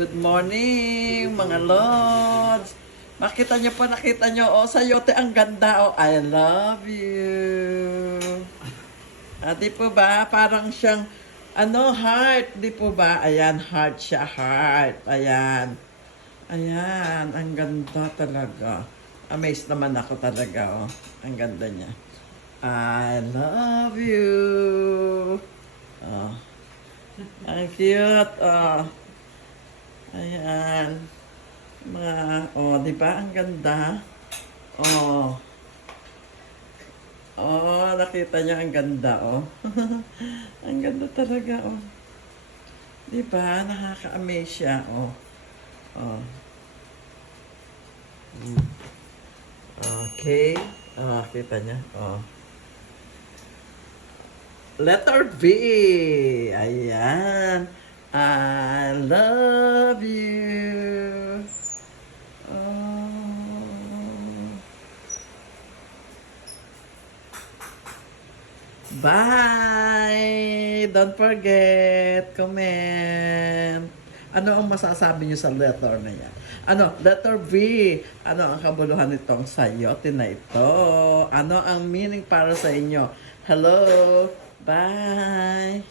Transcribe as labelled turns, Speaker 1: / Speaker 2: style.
Speaker 1: Good morning, mga lords. Makita niyo po, nakita niyo, oh, sayote ang ganda, oh, I love you. Ah, di po ba? Parang siyang, ano, heart, di po ba? Ayan, heart siya, heart. Ayan. Ayan, ang ganda talaga. Amazed naman ako talaga, oh. Ang ganda niya. I love you. Oh. Ang cute, oh. Ayan. Mga, oh, di ba? Ang ganda. Oh. Oh, nakita niyo ang ganda, oh. ang ganda talaga, oh. Di ba? Nakaka-amaze siya, oh. Oh. Mm. Okay. Oh, kita niya. Oh. Letter B. Ayan. I love you. Oh. Bye! Don't forget, comment. Ano ang masasabi niyo sa letter na yan? Ano, letter B. Ano ang kabuluhan nitong sayote na ito? Ano ang meaning para sa inyo? Hello? Bye!